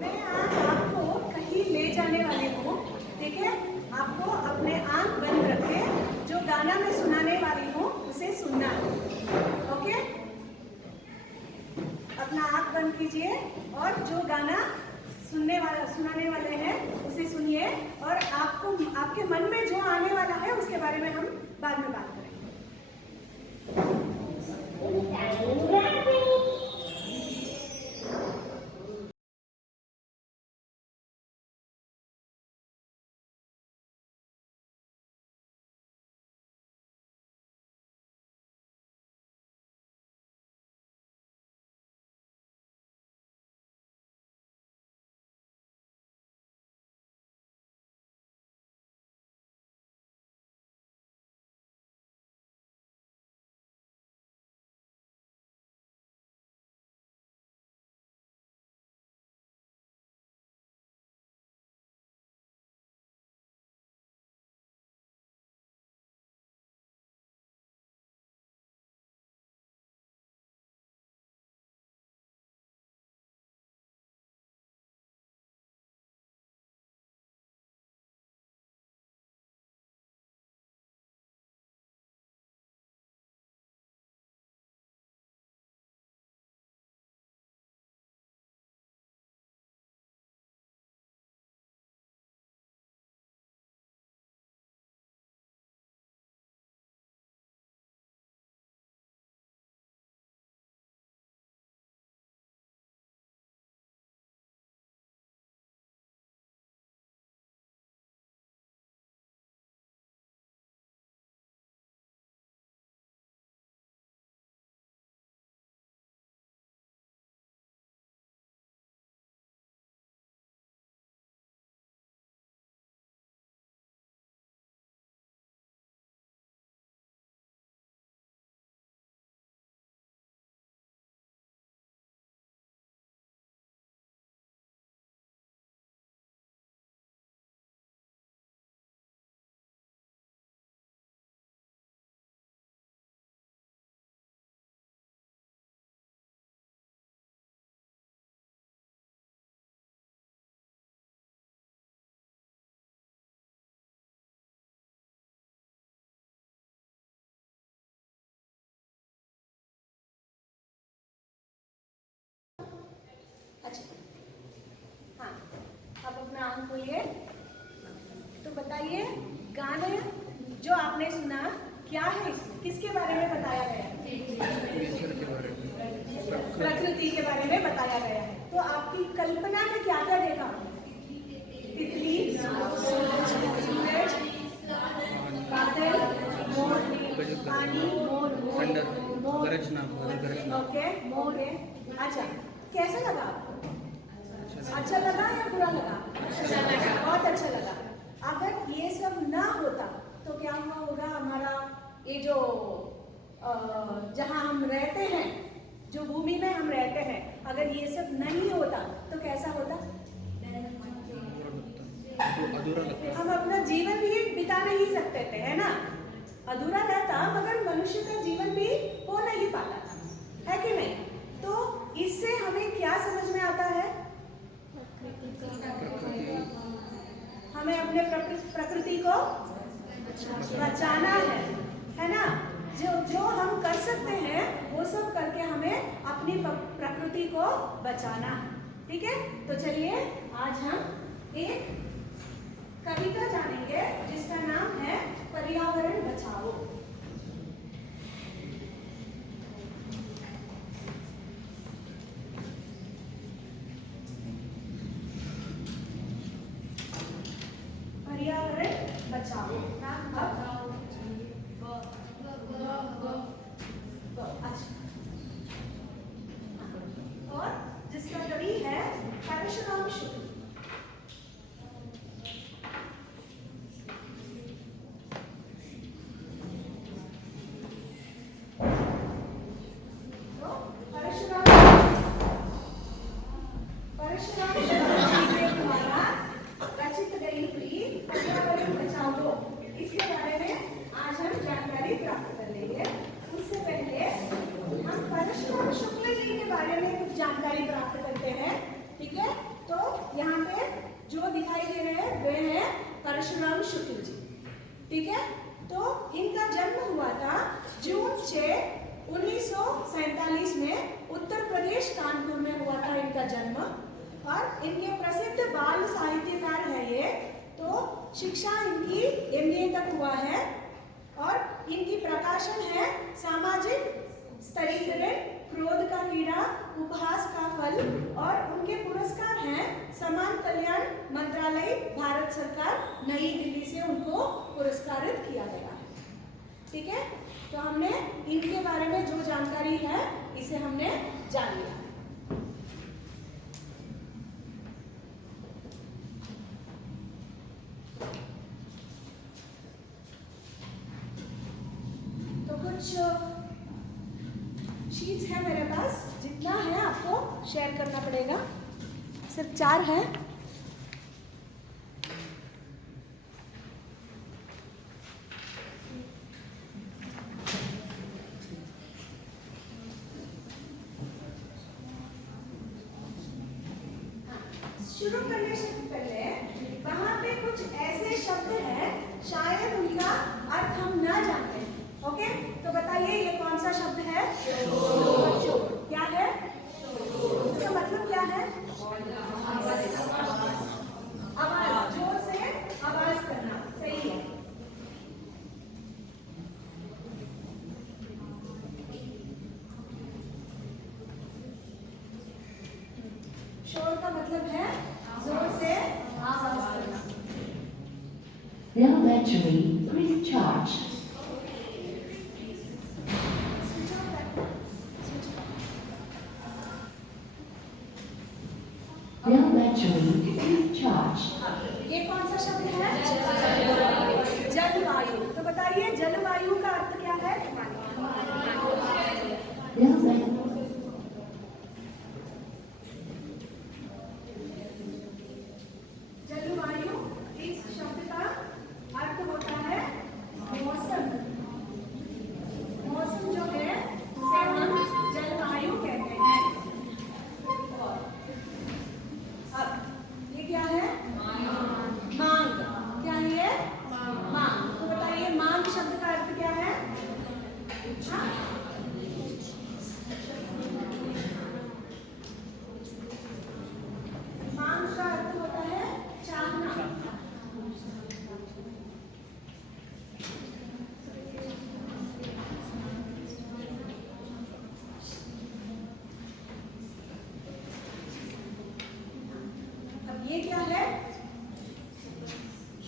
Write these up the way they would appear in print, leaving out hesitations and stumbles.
मैं आज आपको कहीं ले जाने वाली हूँ। ठीक है, आपको अपने आंख बंद रखे, जो गाना मैं सुनाने वाली हूँ उसे सुनना है। ओके, अपना आंख बंद कीजिए और जो गाना सुनाने वाले हैं उसे सुनिए, और आपको आपके मन में जो आने वाला है उसके बारे में हम बाद में बात करेंगे। अच्छा, हाँ, आप अपना आंख खोलिए। तो बताइए, गाने जो आपने सुना क्या है, इसमें किसके बारे में बताया गया है? प्रकृति के बारे में बताया गया है। तो आपकी कल्पना में क्या क्या देखा? तितली, सूरज, बादल, मोर, पानी, मोर, ओके, मोर है। अच्छा, कैसा लगा आपको? अच्छा लगा या बुरा लगा? अच्छा लगा, बहुत अच्छा लगा। अगर ये सब ना होता तो क्या हुआ होगा? हमारा ये जो जहाँ हम रहते हैं, जो भूमि में हम रहते हैं, अगर ये सब नहीं होता तो कैसा होता? हम अपना जीवन भी बिता नहीं सकते थे, है ना? अधूरा रहता, मगर मनुष्य का जीवन भी हो नहीं पाता था, है कि नहीं? तो इससे हमें क्या समझ में आता है? हमें अपने प्रकृति को बचाना है ना? जो हम कर सकते हैं वो सब करके हमें अपनी प्रकृति को बचाना है। ठीक है, तो चलिए आज हम एक कविता जानेंगे जिसका नाम है पर्यावरण बचाओ। पर्यावरण बचाओ। अच्छा, और जिसका कवि है परशुराम शुक्ल। वे हैं परशुराम शुक्ल जी। ठीक है, तो इनका जन्म हुआ था जून 6, 1947 में उत्तर प्रदेश कानपुर में हुआ था इनका जन्म। और इनके प्रसिद्ध बाल साहित्यकार है ये। तो शिक्षा इनकी MA तक हुआ है और इनकी प्रकाशन है सामाजिक स्तरीकरण, क्रोध का कीड़ा, उपहास का फल। और उनके पुरस्कार हैं समाज कल्याण मंत्रालय, भारत सरकार, नई दिल्ली से उनको पुरस्कारित किया गया है। ठीक है, तो हमने इनके बारे में जो जानकारी है इसे हमने जान लिया। तो कुछ शीट्स है मेरे पास, जितना है आपको शेयर करना पड़ेगा, सिर्फ 4 है। शुरू करने से पहले वहां पे कुछ ऐसे शब्द हैं शायद उनका अर्थ हम ना जानते हैं। ओके, तो बताइए ये कौन सा शब्द है? चोर। क्या है इसका मतलब? क्या है? आवाज, जोर से आवाज करना। सही है। शोर का मतलब है जोर से आवाज करना। Bell battery, please charge. Bell battery, please charge. ये कौन सा शब्द है? जलवायु। तो बताइए जलवायु का अर्थ क्या है? Bell battery. जलवायु इस शब्द का अर्थ होता है मौसम। मौसम जो है उसे हम जलवायु कहते हैं। अब ये क्या है? मांग। क्या है ये? मांग। तो बताइए मांग शब्द का अर्थ क्या है? हाँ? मांग का अर्थ होता है चाहना। अब ये क्या है?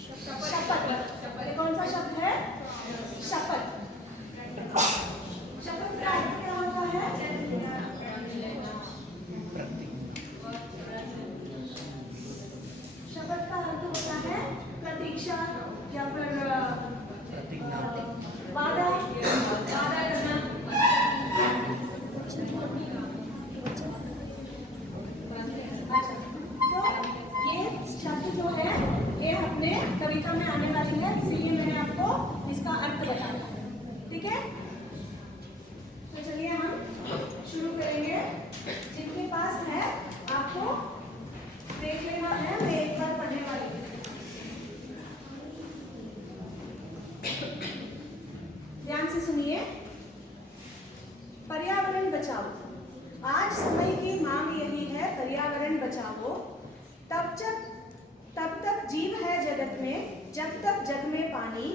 शपथ। ये कौन सा शब्द है? शपथ। शपथ का अर्थ क्या होता है? शपथ का अर्थ होता है प्रतीक्षा या फिर वादा करना। अच्छा, तो ये शब्द जो है ये अपने कविता में आने वाली है, इसीलिए मैंने आपको इसका अर्थ बताया। ठीक है, तो चलिए हम शुरू करेंगे। जिनके पास है आपको देख लेना है, मैं एक बार पढ़ने वाली हूँ। ध्यान से सुनिए। पर्यावरण बचाओ। आज समय की मांग यही है, पर्यावरण बचाओ। तब तक जीव है जगत में, जब तक जग में पानी,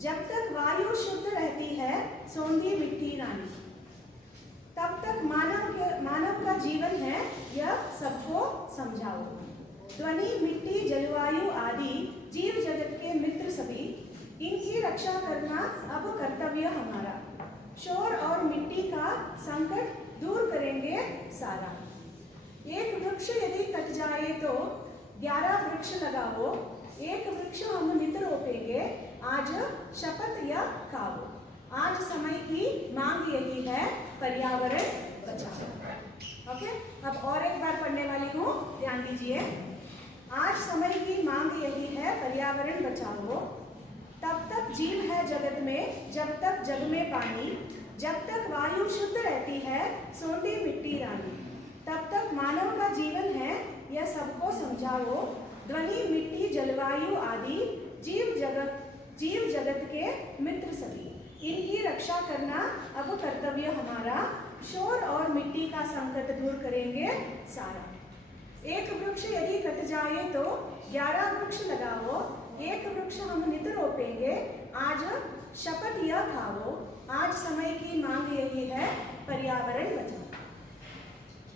जब तक वायु शुद्ध रहती है, सोंधी मिट्टी रानी। तब तक मानव का जीवन है, यह सबको समझाओ। ध्वनि, मिट्टी, जलवायु आदि जीव जगत के मित्र सभी, इनकी रक्षा करना अब कर्तव्य हमारा। शोर और मिट्टी का संकट दूर करेंगे सारा। एक वृक्ष यदि कट जाए तो 11 वृक्ष लगाओ। एक वृक्ष हम नित रोपेंगे, आज शपथ या खाओ। आज समय की मांग यही है, पर्यावरण बचाओ। ओके, अब और एक बार पढ़ने वाली हूँ, ध्यान दीजिए। आज समय की मांग यही है, पर्यावरण बचाओ। तब तक जीव है जगत में, जब तक जग में पानी, जब तक वायु शुद्ध रहती है, सोंधी मिट्टी रानी। तब तक मानव का जीवन है, यह सबको समझाओ। ध्वनि, मिट्टी, जलवायु आदि जीव जगत के मित्र सभी, इनकी रक्षा करना अब कर्तव्य हमारा। शोर और मिट्टी का संकट दूर करेंगे सारा। एक वृक्ष यदि कट जाए तो 11 वृक्ष लगाओ, एक वृक्ष हम नित रोपेंगे, आज शपथ यह खाओ, आज समय की मांग यही है, पर्यावरण बचाओ।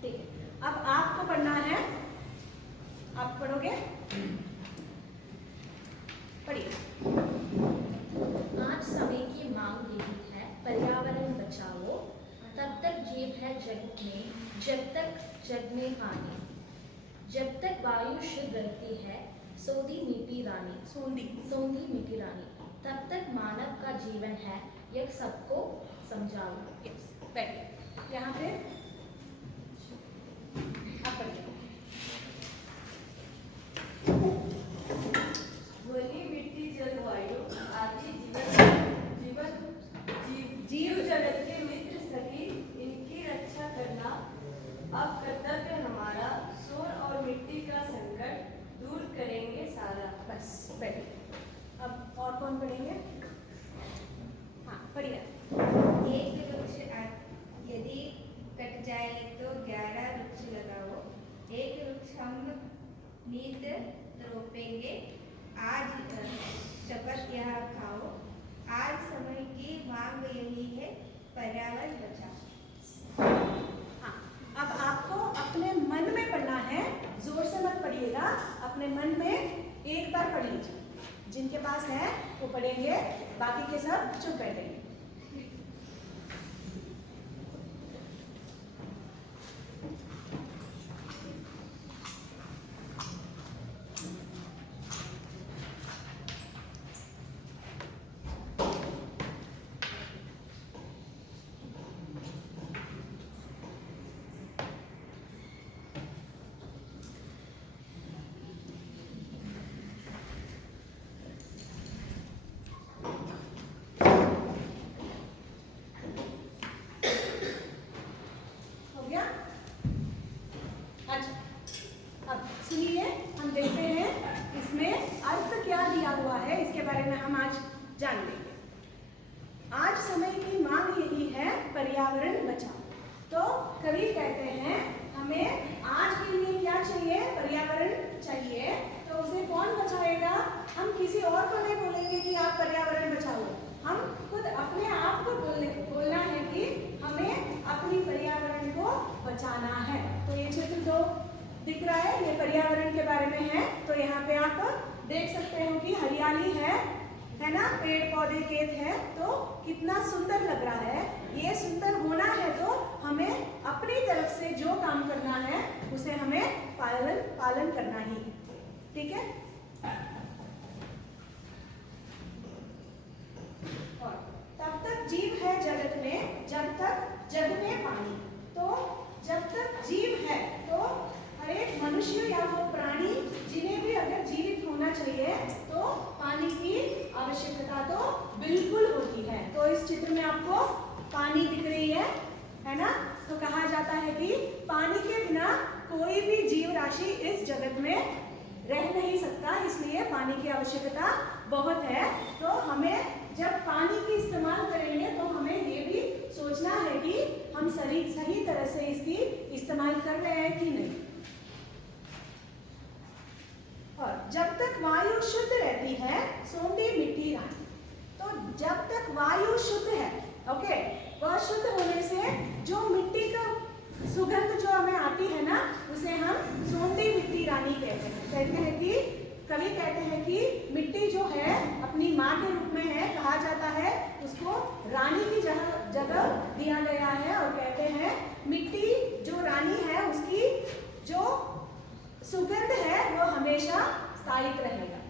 ठीक है, अब आपको पढ़ना है, आप पढ़ोगे, पढ़िए। आज समय की मांग यही है, पर्यावरण बचाओ, तब तक जीव है जगत में, जब तक जग में पानी, जब तक वायु शुद्ध रहती है, सोंधी मीठी मीठी रानी, तब तक मानव का जीवन है, यह सबको समझाओ। बैठिए यहाँ पे, आप पढ़िए। ध्वनि, मिट्टी, जलवायु आदि जीव जगत के मित्र सभी, इनकी रक्षा करना अब कर्तव्य हमारा। शोर और मिट्टी का संकट दूर करेंगे सारा। बस बैठिए। अब और कौन पढ़ेंगे? हाँ पढ़िए। एक वृक्ष यदि कट जाए तो 11 वृक्ष लगाओ, एक वृक्ष हम नित रोपेंगे, आज शपथ यह खाओ, आज समय की मांग यही है, पर्यावरण बचाओ। हाँ, अब आपको अपने मन में पढ़ना है, जोर से मत पढ़िएगा, अपने मन में एक बार पढ़ लीजिए। जिनके पास है वो पढ़ेंगे, बाकी के सब चुप बैठेंगे। सुनिए, हम देखते हैं इसमें अर्थ क्या दिया हुआ है, इसके बारे में हम आज जान लेंगे। आज समय की मांग यही है, पर्यावरण बचाओ। तो कवि कहते हैं हमें आज के लिए क्या चाहिए, पर्यावरण चाहिए। तो उसे कौन बचाएगा? हम किसी और को नहीं बोलेंगे कि आप पर्यावरण बचाओ, हम खुद अपने आप को बोलना है कि हमें अपनी पर्यावरण को बचाना है। तो ये चित्र 2 दिख रहा है, ये पर्यावरण के बारे में है। तो यहाँ पे आप देख सकते हो कि हरियाली है ना, पेड़ पौधे खेत है, तो कितना सुंदर लग रहा है। ये सुंदर होना है तो हमें अपनी तरफ से जो काम करना है उसे हमें पालन करना ही है। ठीक है, और तब तक जीव है जगत में, जब तक जग में पानी। तो जब तक जीव है तो हर एक मनुष्य या वो प्राणी जिन्हें भी अगर जीवित होना चाहिए तो पानी की आवश्यकता तो बिल्कुल होती है। तो इस चित्र में आपको पानी दिख रही है ना। तो कहा जाता है कि पानी के बिना कोई भी जीव राशि इस जगत में रह नहीं सकता, इसलिए पानी की आवश्यकता बहुत है। तो हमें जब पानी की इस्तेमाल करेंगे तो हमें ये भी सोचना है कि हम सही तरह से इसकी इस्तेमाल कर रहे हैं कि नहीं। और जब तक वायु शुद्ध रहती है, सोंधी मीठी रानी। तो जब तक वायु शुद्ध है, ओके, वह शुद्ध होने से जो मिट्टी का सुगंध जो हमें आती है ना, उसे हम सोंधी मीठी रानी कहते हैं। कहते हैं कि कवि कहते हैं कि मिट्टी जो है अपनी माँ के रूप में है, कहा जाता है उसको रानी की जगह दिया गया है। और कहते हैं मिट्टी जो रानी है उसकी जो सुगंध है वो हमेशा स्थायिक रहेगा।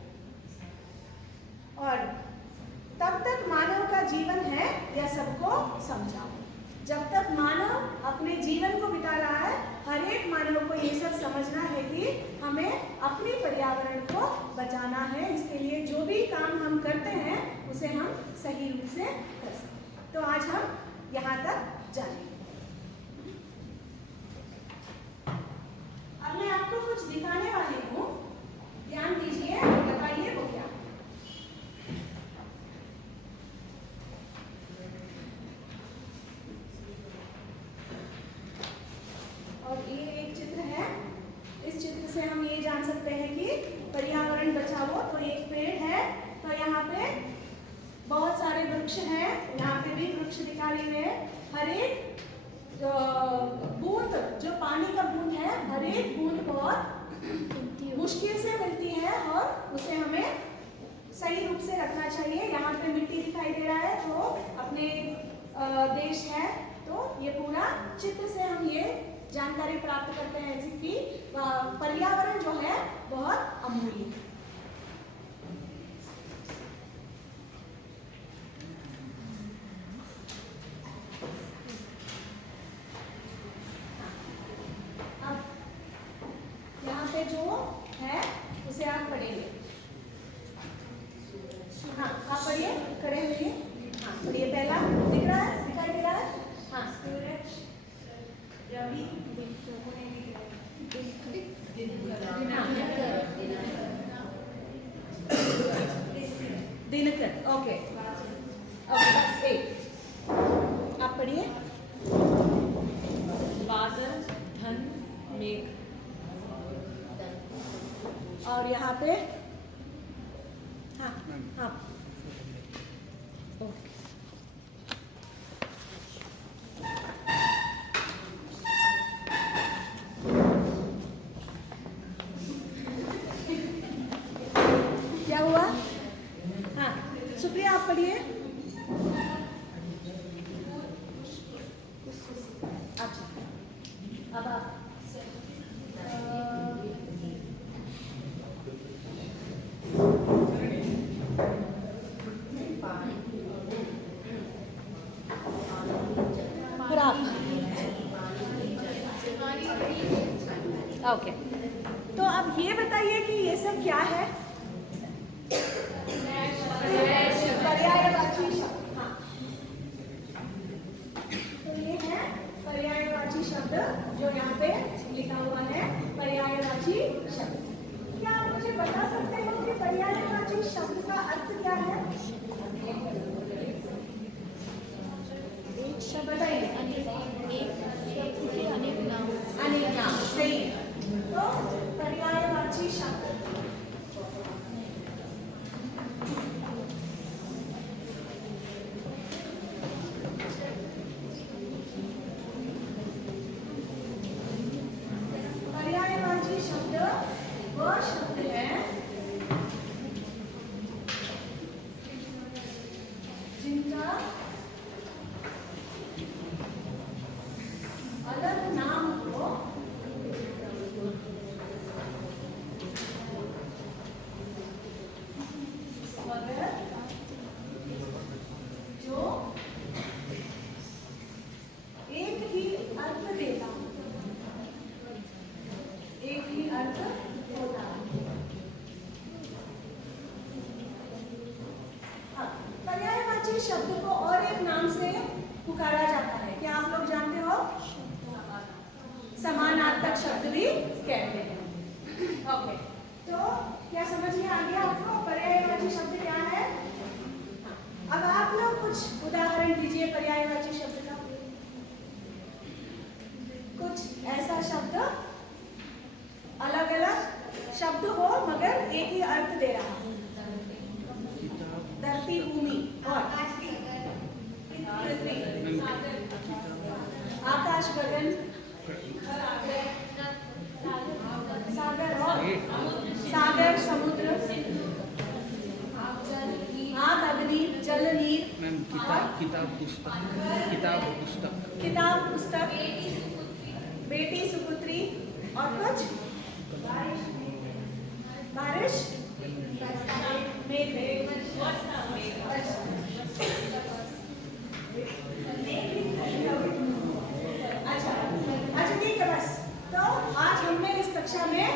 और तब तक मानव का जीवन है, यह सबको समझाओ। जब तक मानव अपने जीवन को बिता रहा है, हर एक मानव को ये सब समझना है कि हमें अपने पर्यावरण को बचाना है। इसके लिए जो भी काम हम करते हैं उसे हम सही रूप से कर सकते। तो आज हम यहाँ तक जानेंगे। अब मैं आपको कुछ दिखाने वाली हूँ। चित्र से हम ये जान सकते हैं कि पर्यावरण बचाओ। तो एक पेड़ है, तो यहाँ पे बहुत सारे वृक्ष हैं, यहाँ पे भी वृक्ष दिखाई दे। हर एक बूंद, जो पानी का बूंद है, हर एक बूंद बहुत मुश्किल से मिलती है और उसे हमें सही रूप से रखना चाहिए। यहाँ पे मिट्टी दिखाई दे रहा है, तो अपने देश है, तो ये पूरा चित्र से हम ये जानकारी प्राप्त करते हैं कि पर्यावरण जो है बहुत अमूल्य है। जो है उसे आप पढ़ेंगे। हाँ, आप पढ़िए, खड़े हुए। हाँ, पढ़िए। पहला दिख रहा है, दिखाई दे रहा है? हाँ, सूरज, रवि, दिनकर। ओके, बस एक। आप पढ़िए। बादल, धन, मेघ। और यहाँ पे हाँ हाँ ओके। क्या हुआ? हाँ, सुप्रिया आप पढ़िए। अच्छा, अब आप ओके। तो अब ये बताइए कि ये सब क्या है? पर्यायवाची शब्द। हाँ, तो ये है पर्यायवाची शब्द जो यहाँ पे लिखा हुआ है, पर्यायवाची शब्द। क्या आप मुझे बता सकते हो कि पर्यायवाची शब्द का अर्थ क्या है? एक शब्द बताइए। अनेक नाम, सही है। तो पर्यायवाची शब्द वह शब्द है जिनका अलग नाम हो मगर जो एक ही अर्थ देता, एक ही अर्थ होता। पर्यायवाची शब्द को और एक नाम से पुकारा जाता है, क्या आप लोग जानते हो? समानार्थक शब्द भी कहते हैं। ओके, तो क्या समझ में आ गया आपको पर्यायवाची शब्द क्या है? अब आप लोग कुछ उदाहरण दीजिए पर्यायवाची शब्द का। कुछ ऐसा शब्द अलग अलग शब्द हो मगर एक ही अर्थ दे रहा हो। धरती, भूमि और पृथ्वी, आकाश, गगन, सागर और सागर, समुद्र, आग, अग्नि, जल, नीर, किताब पुस्तक, बेटी, सुपुत्री और कुछ बारिश, मेघ, अच्छा ठीक है बस। तो आज हमने इस कक्षा में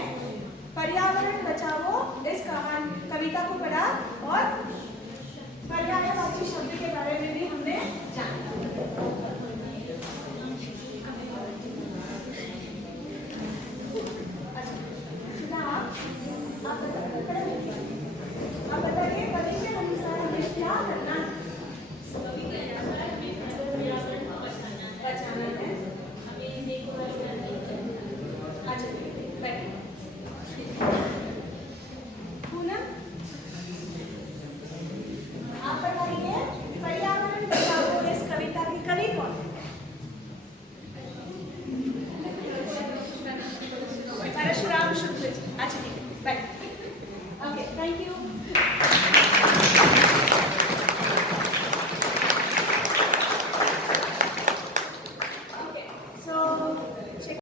पर्यावरण बचाओ इस कविता को पढ़ा और पर्यायवाची शब्द के बारे में भी हमने जाना। अच्छा, आप